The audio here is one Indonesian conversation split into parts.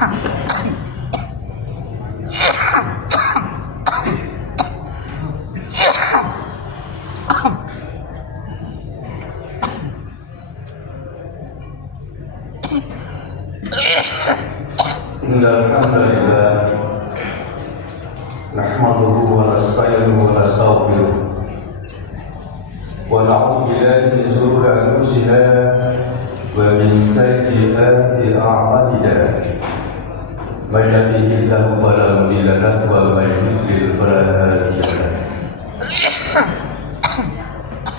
Alhamdulillah, nahmaduhu wa nasta'inuhu wa nastaghfiruh wa na'udzu billahi min shururi anfusina wa min sayyiati a'malina. Man yahdihillahu fala mudilla lahu wa man yudlil fala hadiya lahu.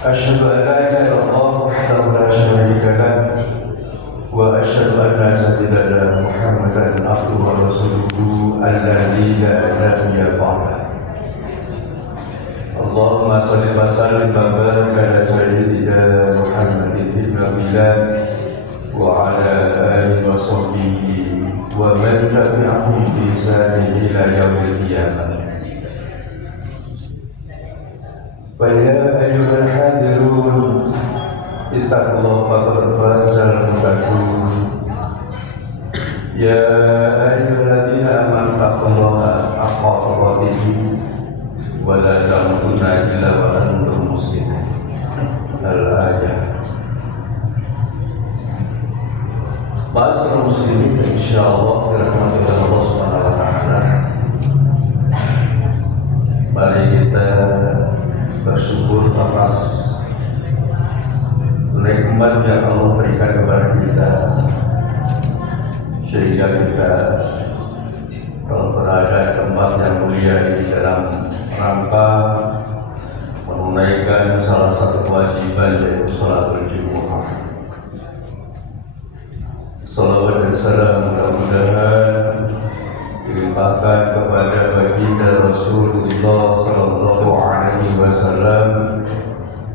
Asyhadu an la ilaha illallah wahdahu la syarika lahu wa asyhadu anna sayyidana Muhammadan abduhu wa rasuluhu alladzi la nabiyya ba'dahu. Allahumma shalli wa sallim wa barik ala sayyidina Muhammadin fil bilad wa ala alihi wa sahbihi wa man tabi'ahum bi ihsan ila yaumil qiyamah. Wa ya ayyuhal hadirun ittaqullaha faqad fazal muttaqun. Ya ayyuhalladzina amanu taqullaha haqqa tuqatih wa la tamutunna illa wa antum muslimun. Al-ayah. Ma'asyiral muslimin, insyaallah dirahmati Allah Subhanahu wa taala. Mari kita bersyukur atas nikmat yang Allah berikan kepada kita, sehingga kita berada di tempat yang mulia di dalam rangka menunaikan salah satu kewajiban, yaitu sholatul Jumat. Salawat dan salam mudah-mudahan dilimpahkan kepada baginda Rasulullah Sallallahu Alaihi Wasallam,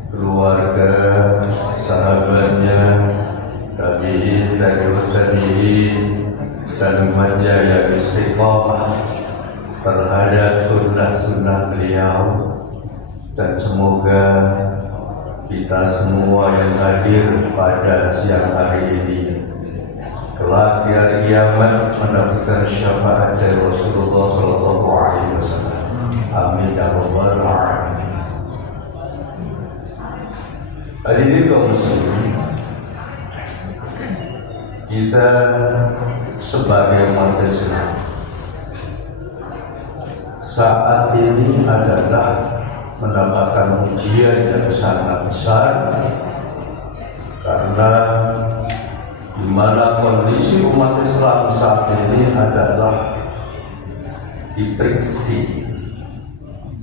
keluarga, sahabatnya, tabi'in, tabi'in, dan umatnya yang istiqamah terhadap sunnah-sunnah beliau. Dan semoga kita semua yang hadir pada siang hari ini kelak di hari kiamat mendapatkan syafaat dari Rasulullah Sallallahu Alaihi Wasallam. Amin ya rabbal alamin. Hadirin kaum muslimin, kita sebagai umat Islam saat ini adalah mendapatkan ujian yang sangat besar, karena di mana kondisi umat Islam saat ini adalah diperiksi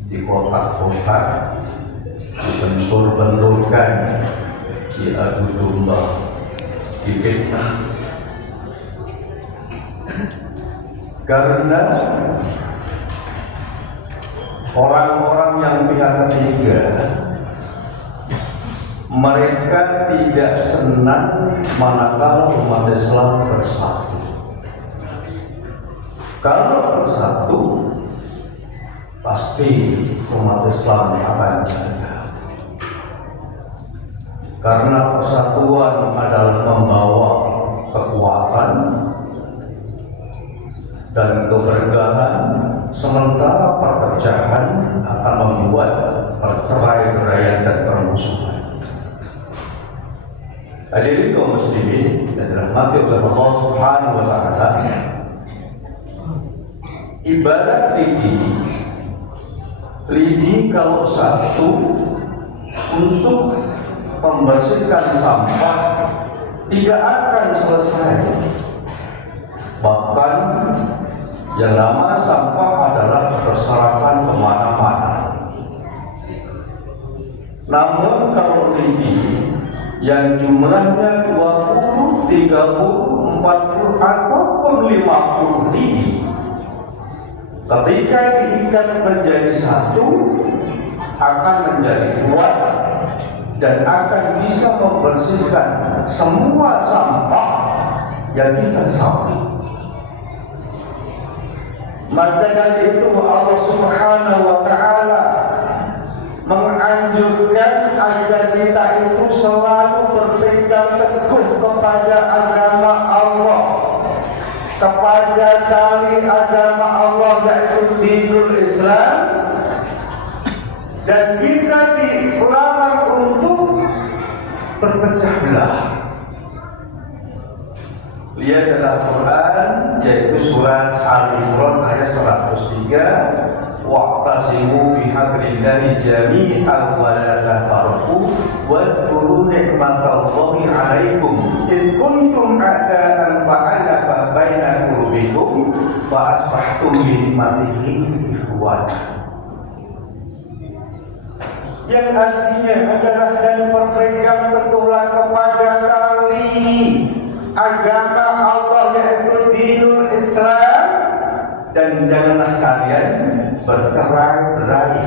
di kotak-kotak, dibentur-benturkan, diadu domba, difitnah. Karena orang-orang yang pihak ketiga, mereka tidak senang manakala umat Islam bersatu. Kalau bersatu, pasti umat Islam akan jaya. Karena persatuan adalah membawa kekuatan dan keberkahan, sementara perpecahan akan membuat perceraian dan permusuhan. Hadirin kaum muslimin yang dirahmati oleh Allah Subhanahu wa taala, ibarat lidi kalau satu untuk membersihkan sampah tidak akan selesai. Bahkan yang nama sampah adalah berserapan kemana-mana. Namun kalau lidi yang jumlahnya 20, 30, 40 ataupun 50 lidi, ketika diikat menjadi satu akan menjadi kuat dan akan bisa membersihkan semua sampah yang kita sapu. Maka dari itu Allah Subhanahu wa taala menganjurkan agar kita itu selalu berpegang teguh kepada agama Allah, kepada tali agama Allah yaitu dinul Islam, dan kita dilarang untuk berpecah belah. Lihat dalam Quran, yaitu surat Al-Imran ayat 103, wa'tasimu bihablillahi jami'an wa la tafarraqu wadhkuru ni'matallahi 'alaikum in kuntum a'da'an fa'alafa baina qulubikum fa asbahtum bi ni'matihi ikhwana. Yang artinya adalah dan berpegang teguhlah kepada tali agama Allah yaitu dinul Islam, dan janganlah kalian bercerai-berai.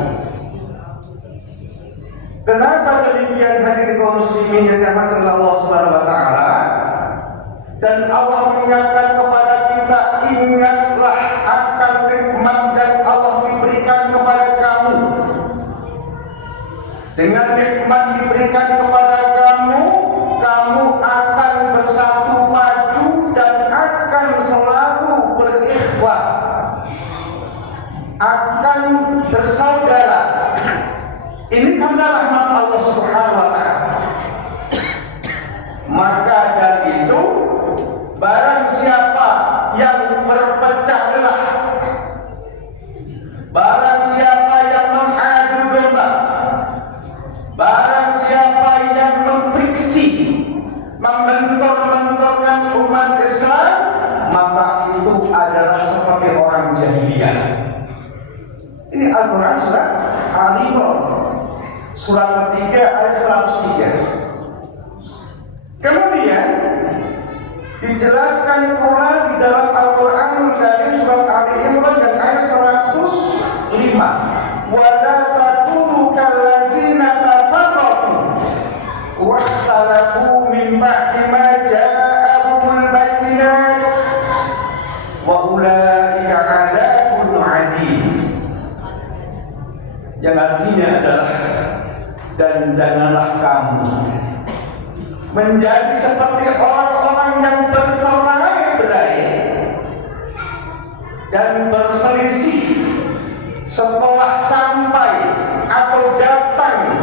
Kenapa demikian hadirin kaum muslimin yang dirahmati oleh Allah Subhanahu wa taala? Dan Allah mengingatkan kepada kita, ingatlah akan nikmat yang Allah diberikan kepada kamu. Dengan nikmat diberikan kepada kamu, kamu akan bersatu padu dan akan selalu berikhwah, akan bersaudara. Ini karena rahmat Allah Subhanahu wa taala. Maka dari itu, barang siapa yang berpecah belah, barang siapa yang mengadu domba, barang siapa yang memfriksi, membentur-benturkan umat Islam, maka itu adalah seperti orang jahiliyah. Ini Al-Quran surat Al-Imran, surat ketiga ayat 103. Kemudian dijelaskan pula di dalam Al-Quran dari surat Al-Imran dan ayat 105, wala takunu kalladzina tafarraqu wahtalaqu min ba'di ma ja'ahumul bayyinat wa ulaika 'adzabun 'adim. Yang artinya adalah, dan janganlah kamu menjadi seperti orang-orang yang bercerai-berai dan berselisih setelah sampai atau datang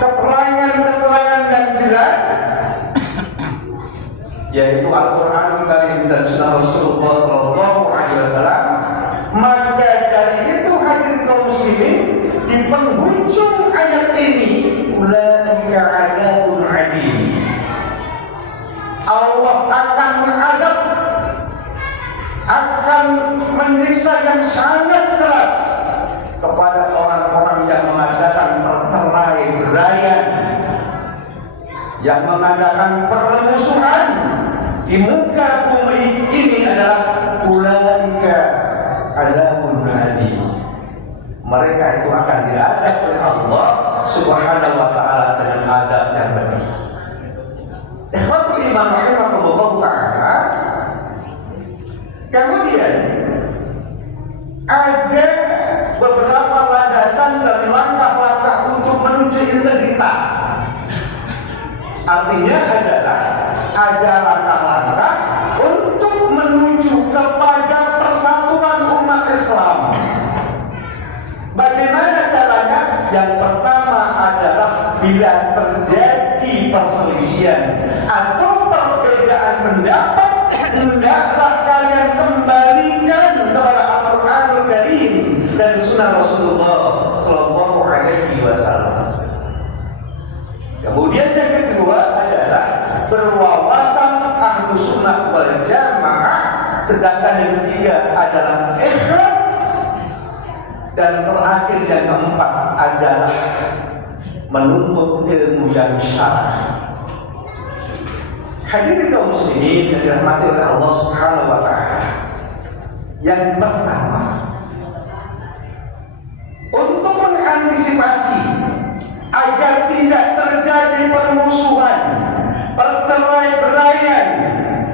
keterangan-keterangan yang jelas, yaitu Al-Quran Karim dan Sunnah Rasulullah SAW. Maka dari itu hadirin kaum muslimin, di penghujung ayat ini, ulaika 'adzabun 'adim, Allah akan mengadab, akan menyiksa yang sangat keras kepada orang-orang yang mengadakan perceraian, yang mengadakan permusuhan di muka bumi ini. Adalah ulaika 'adzabun 'adim. Mereka itu akan diadab oleh Allah Subhanahu wa taala dengan adab yang pedih. Ikhwatul iman rahimahullah ta'ala. Kemudian ada beberapa landasan dan langkah-langkah untuk menuju integritas. Artinya adalah ada langkah-langkah untuk menuju kepada persatuan umat Islam. Bagaimana caranya? Yang pertama adalah bila terjadi perselisihan atau perbedaan pendapat, hendaklah kalian kembalikan kepada Al-Quranul Karim dan Sunnah Rasulullah Sallallahu Alaihi Wasallam. Kemudian yang kedua adalah berwawasan Ahlus Sunnah wal Jamaah. Sedangkan yang ketiga adalah ikhlas. Dan terakhir yang keempat adalah menuntut ilmu yang syar'i. Hadirin kaum muslimin yang dirahmati oleh Allah Subhanahu wa taala. Yang pertama, untuk mengantisipasi agar tidak terjadi permusuhan, perceraian,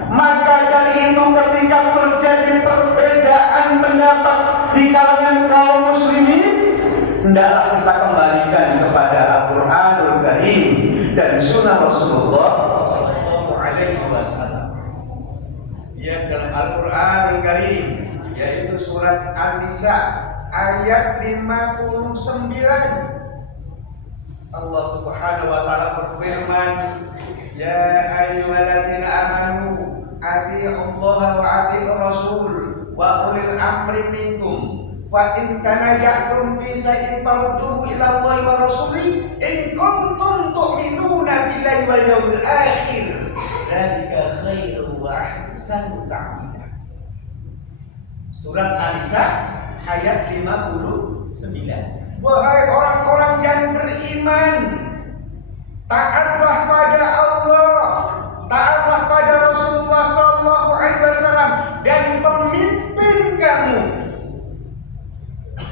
maka dari itu ketika terjadi perbedaan pendapat di kalangan kaum muslimin, hendaklah kita kembalikan kepada Al-Quranul Karim dan Sunnah Rasulullah Sallallahu Alaihi Wasallam. Ya, dalam Al-Qur'anul Karim, yaitu surat An-Nisa ayat 59. Allah Subhanahu wa taala berfirman, "Ya ayyuhalladzina amanu atti'ullaha wa atti'ur rasul wa ulil amri minkum fa in tanaza'tum fi shay'in farudduhu ila Allahi wa rasuli in kuntum tu'minuna billahi wal yawmil akhir dzalika khairu wa ahsanu ta'wila." Surat An-Nisa ayat 59. Wahai orang-orang yang beriman, taatlah pada Allah, taatlah pada Rasulullah SAW dan pemimpin kamu.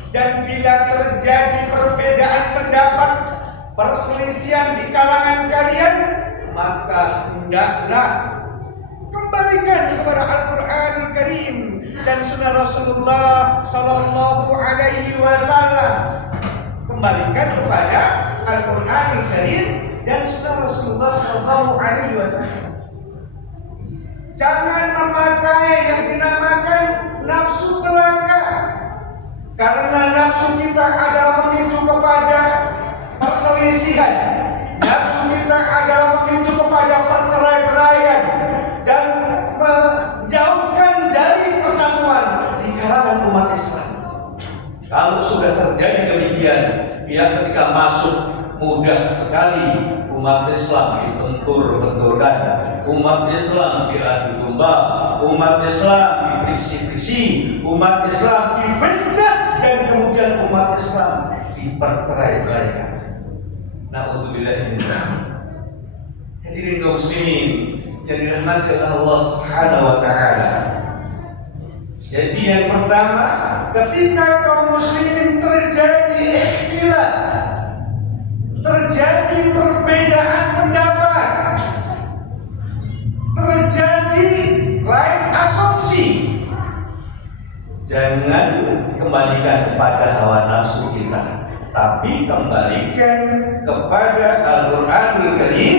Dan bila terjadi perbedaan pendapat, perselisihan di kalangan kalian, maka hendaklah kembalikan kepada Al-Qur'anul Karim dan sunnah Rasulullah Sallallahu Alaihi Wasallam. Kembalikan kepada Al-Qur'anul Karim dan sunnah Rasulullah Sallallahu Alaihi Wasallam. Jangan memakai yang dinamakan nafsu belaka, karena nafsu kita adalah memicu kepada perselisihan. Nafsu kita adalah memicu kepada perceraian dan menjauhkan dari persatuan di kalangan umat Islam. Kalau sudah terjadi demikian, biar ketika masuk mudah sekali umat Islam dibentur-benturkan, umat Islam diadu domba, umat Islam dipiksi-piksi, umat Islam difitnah, dan kemudian umat Islam dipercerai-beraikan. Na'udzubillah min dzalik. Hadirin kaum muslimin yang dirahmati oleh Allah Subhanahu wa taala. Jadi yang pertama, ketika kaum muslimin terjadi ikhtilaf, terjadi perbedaan pendapat, terjadi lain asumsi, jangan kembalikan kepada hawa nafsu kita, tapi kembalikan kepada Al-Qur'anul Karim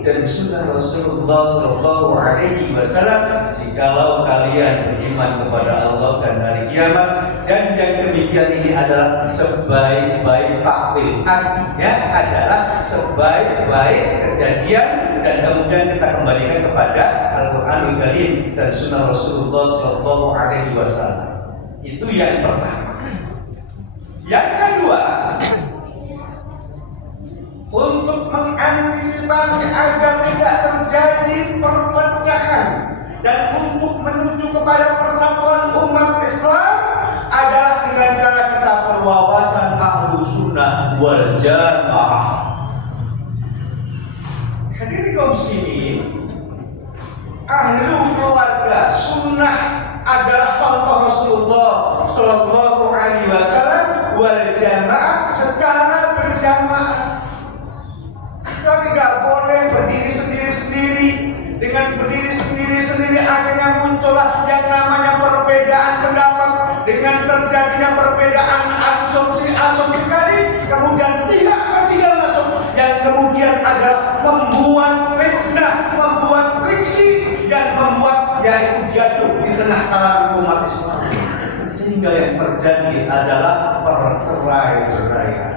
dan sunnah Rasulullah Sallallahu Alaihi Wasallam. Jikalau kalian beriman kepada Allah dan hari kiamat, dan yang demikian ini adalah sebaik-baik takwil, artinya adalah sebaik-baik kejadian, dan kemudian kita kembalikan kepada Al-Qur'anul Karim dan sunnah Rasulullah Sallallahu Alaihi Wasallam. Itu yang pertama. Yang kedua, untuk mengantisipasi agar tidak terjadi perpecahan dan untuk menuju kepada persatuan umat Islam adalah dengan cara kita berwawasan ahlu sunnah wal jamaah. Hadirin kaum muslimin, ahlu keluarga sunnah adalah contoh Rasulullah Sallallahu Alaihi Wasallam, wal jamaah secara berjamaah. Kita tidak boleh berdiri sendiri-sendiri. Dengan berdiri sendiri-sendiri akhirnya muncullah yang namanya perbedaan pendapat. Dengan terjadinya perbedaan asumsi tadi, kemudian pihak ketiga masuk, yang kemudian adalah membuat fitnah, membuat friksi, dan membuat yaitu gaduh di tengah kalangan umat Islam. Sehingga yang terjadi adalah perceraian.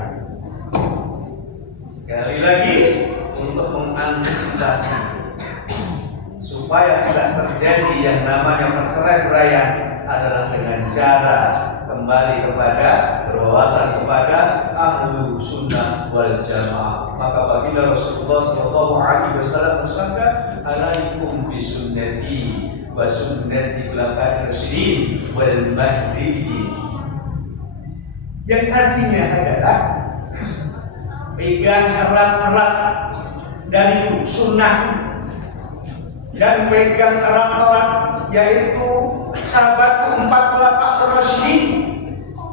Sekali lagi, untuk mengantisipasi supaya tidak terjadi yang namanya perceraian adalah dengan cara kembali kepada berwawasan kepada ahlu sunnah wal jamaah. Maka baginda Rasulullah Sallallahu Alaihi Wasallam bersabda, "Alaikum bisunnati wa sunnati khulafa'ir rasyidin wal mahdiyyin." Yang artinya adalah pegang erat-erat dari sunnah dan pegang erat-erat yaitu sahabatku 4 khulafaur rasyidin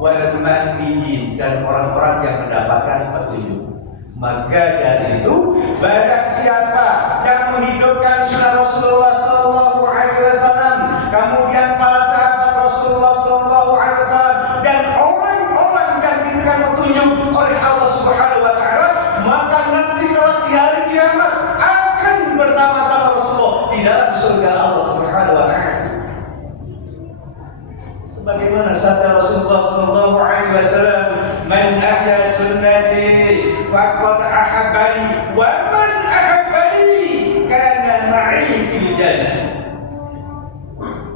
wal mahdiyyin, dan orang-orang yang mendapatkan petunjuk. Maka dari itu, barang siapa yang menghidupkan sunnah Rasulullah Sallallahu Alaihi Wasallam, kemudian para sahabat Rasulullah Sallallahu Alaihi Wasallam, dan orang-orang yang diberikan petunjuk oleh Allah Subhanahu Wa Taala, maka nanti kelak di hari kiamat akan bersama-sama Rasulullah di dalam surga Allah Subhanahu Wa Taala. Sebagaimana sabda Rasulullah sallallahu alaihi wasallam, "Man ahya sunnati faqad ahabbani wa man ahabbani kana ma'i fil jannah."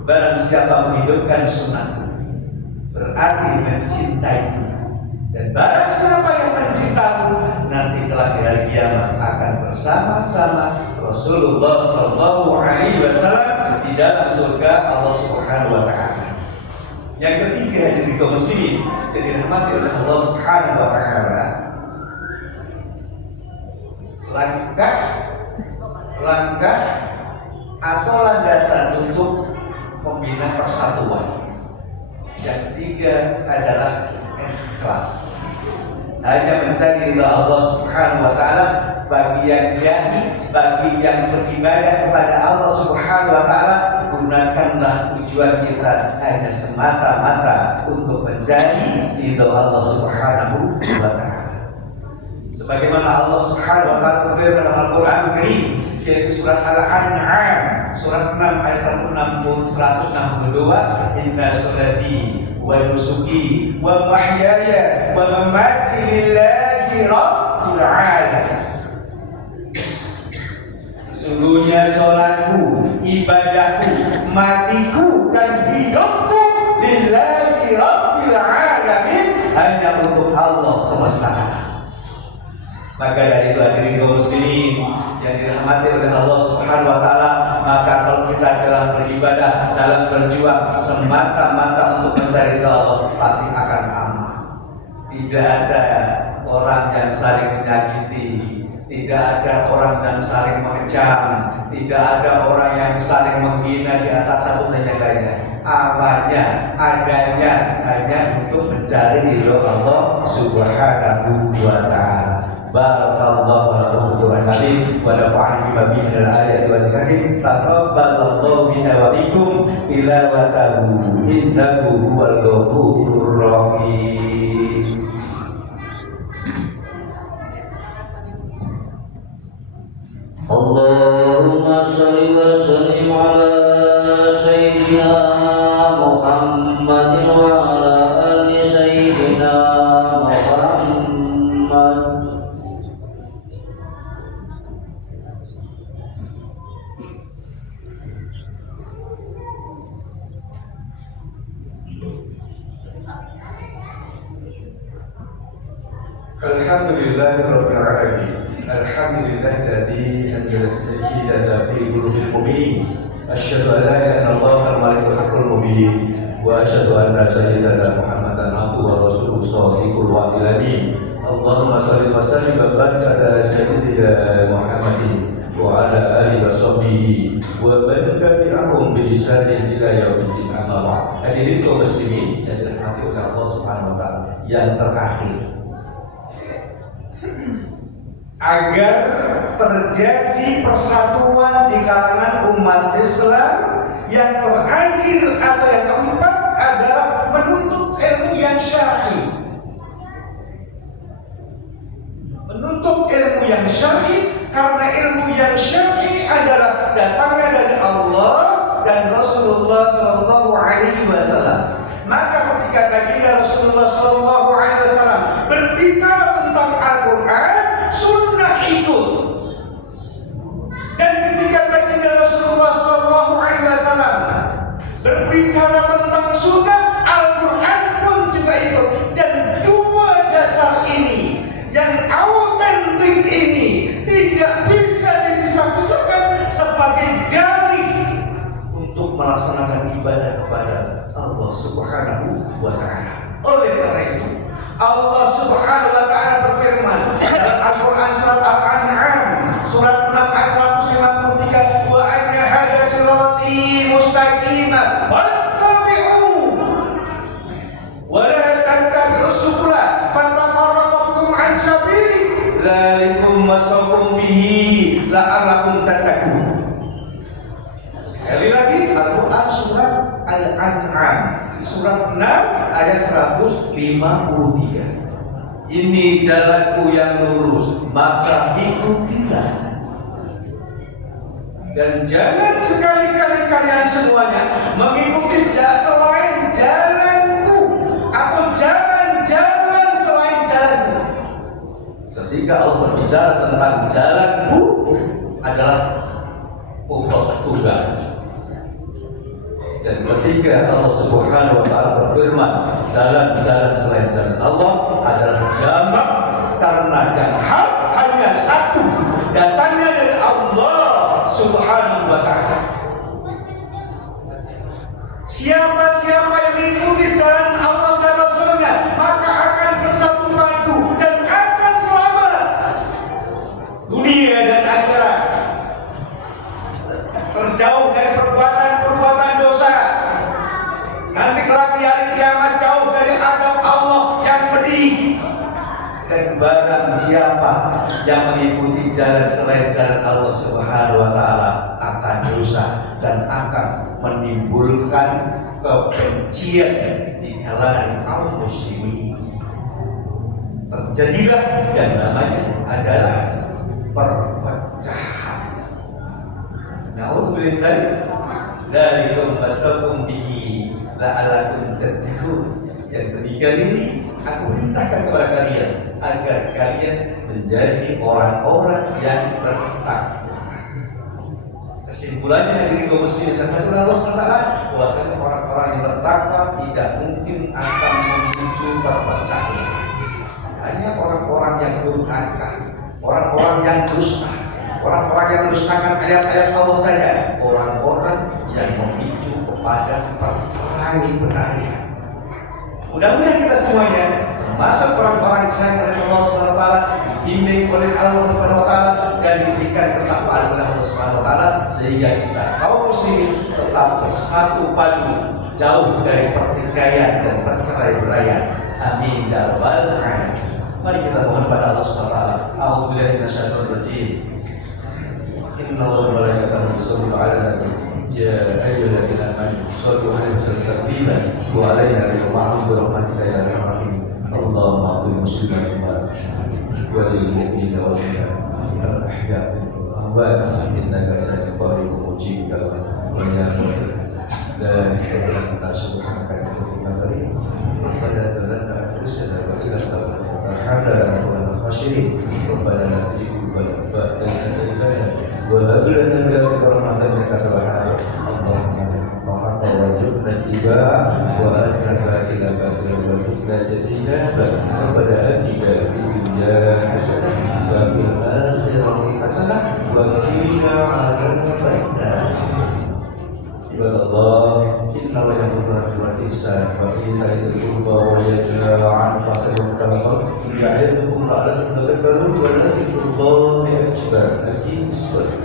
Barang siapa menghidupkan sunnahku, berarti mencintaiku. Dan barang siapa yang mencintaku, nanti kelak di hari kiamat akan bersama-sama Rasulullah sallallahu alaihi wasallam di dalam surga Allah Subhanahu wa taala. Yang ketiga, dari kaum muslimin yang dirahmati oleh Allah Subhanahu wa taala, langkah atau landasan untuk membina persatuan. Yang ketiga adalah ikhlas. Hanya mencari ridha Allah Subhanahu wa taala bagi yang jahil, bagi yang beribadah kepada Allah Subhanahu wa taala, gunakanlah tujuan kita hanya semata-mata untuk mencari ridha Allah Subhanahu wa taala. Sebagaimana Allah Subhanahu wa taala berfirman dalam Al-Qur'an Karim, yaitu surat Al-An'am surat 6 ayat 162, "Inna sholati wa nusuki wa mahyaya wa mamati lillahi rabbil alamin." Sesungguhnya sholatku, ibadahku, matiku dan hidupku lillahi rabbil alamin, hanya untuk Allah semesta alam. Maka dari itu hadirin kaum muslimin yang dirahmati oleh Allah Subhanahu wa taala, maka kalau kita dalam beribadah, dalam berjuang semata-mata untuk mencari ridha Allah, pasti akan aman. Tidak ada orang yang saling menyakiti, tidak ada orang yang saling mengecam, tidak ada orang yang saling menghina di atas satu dan yang lainnya. Amannya, adanya hanya untuk mencari ridha Allah Subhanahu wa taala. Barakallahu lakum wa nafa'ani wa nafa'ani bima fihi minal ayati wal hikmah. Taqabbalallahu minna wa minkum tilawatahu innahu huwal ghafurur rahim. Allahumma shalli wa sallim ala sayyidina Muhammadin wa ala ali sayyidina Muhammad. Alhamdulillahirabbil alamin. Alhamdulillahilladzi anzala as-sakinata fi qulubil mu'minin. Asyhadu an la ilaha illallah al-malikul haqqul mubin wa asyhadu anna sayyidana Muhammadan abduhu wa rasuluhu shadiqul wa'dil amin. Allahumma shalli wa sallim wa barik ala sayyidina Muhammadin wa ala alihi wa sahbihi wa man tabi'ahum bi ihsanin ila yaumiddin. Amma ba'd. Hadirin kaum muslimin yang dirahmati oleh Allah Subhanahu wa taala, yang terakhir, agar terjadi persatuan di kalangan umat Islam, yang terakhir atau yang keempat adalah menuntut ilmu yang syar'i. Menuntut ilmu yang syar'i, karena ilmu yang syar'i adalah datangnya dari Allah dan Rasulullah Shallallahu Alaihi Wasallam. Maka ketika baginda Rasulullah Shallallahu Alaihi Wasallam berbicara tentang Al-Quran, sunnah ikut. Dan ketika baginda Rasulullah Shallallahu Alaihi Wasallam berbicara tentang sunnah, Al-Quran pun juga ikut. Dan dua dasar ini, yang autentik ini, tidak bisa dipisah-pisahkan sebagai dalil untuk melaksanakan ibadah kepada Allah Subhanahu wa taala. Oleh karena itu, Allah Subhanahu wa taala berfirman dalam Al-Qur'an surat Al-An'am surat 6 ayat 153, "Wa anna hadza sirati mustaqiman fattabi'u wa la tattabi'us subula fatafarraqakum 'an sabili dzalikum wasaqum bihi la'allakum tattaqun." Sekali lagi, Al-Quran surat Al-An'am surat 6 ayat 153. "Ini jalanku yang lurus, maka ikutilah. Dan jangan sekali-kali kalian semuanya mengikuti selain jalan ketika Allah berbicara tentang jalanku adalah mufrad tunggal. Dan ketika Allah Subhanahu wa taala berfirman jalan-jalan selain jalan Allah adalah jamak, karena yang hak hanya satu, datangnya dari Allah Subhanahu wa taala. Siapa-siapa yang mengikuti jalan Allah dan Rasulnya maka akan bersatu padu dan akan selamat dunia dan akhirat, terjauh dari perbuatan-perbuatan dosa. Nanti kelak di hari kiamat jauh dari adab Allah yang pedih. Dan barang siapa yang mengikuti jalan selain jalan Allah Subhanahu wa taala akan dosa dan akan menimbulkan kebencian di kalangan kaum muslimin. Terjadilah yang namanya adalah perpecahan. Na'udzubillah dari wasakum bihi la'alakum tattaqun. Yang ketiga ini aku mintakan kepada kalian agar kalian menjadi orang-orang yang bertakwa. Kesimpulannya dari kaum muslimin terhadap Allah SWT bahwasanya orang-orang yang bertakwa tidak mungkin akan menuju perpecahan. Hanya orang-orang yang durhaka, orang-orang yang dusta, orang-orang yang mendustakan ayat-ayat Allah saja, orang-orang yang memicu kepada perceraian berhari. Mudah-mudahan kita semuanya termasuk orang-orang yang sayang oleh Allah Subhanahu wa taala, dibimbing oleh Allah Subhanahu wa taala dan diberikan ketakwaan oleh Allah Subhanahu wa taala sehingga kita kaum muslimin tetap bersatu padu jauh dari pertikaian dan perceraian. Amin ya rabbal alamin. Mari kita mohon pada Allah Subhanahu wa taala. A'udzubillahi minasyaitonir rajim. Inna Allaha wa malaikatahu yusholluna 'alan nabi. Ya ayyuhalladzina amanu shallu 'alaihi wa sallimu wa 'alaihi wa rahmatullahi ya arhamar rahimin. Allahumma ighfir muslimina wa lil mu'minina wal mu'minat al-ahya'i wal amwat innaka sami'un qaribun mujib da'wat wa ya dan kita subhanaka wa ta'ala pada dalana rusana wa ila sabana wa khashirin rabbana la tuzigh qulubana وهب لنا من لدنك رحمة إنك أنت الوهاب اللهم وحق وارزقنا اتباعه وأرنا باطلا باطلا وارزقنا اجتنابه ربنا آتنا في الدنيا حسنة وفي الآخرة حسنة وقنا عذاب النار عباد الله إن الله يأمر بالإحسان وإيتاء ذي القربى وينهى عن الفحشاء والمنكر يعظكم لعلكم تذكرون ولذكر الله أكبر.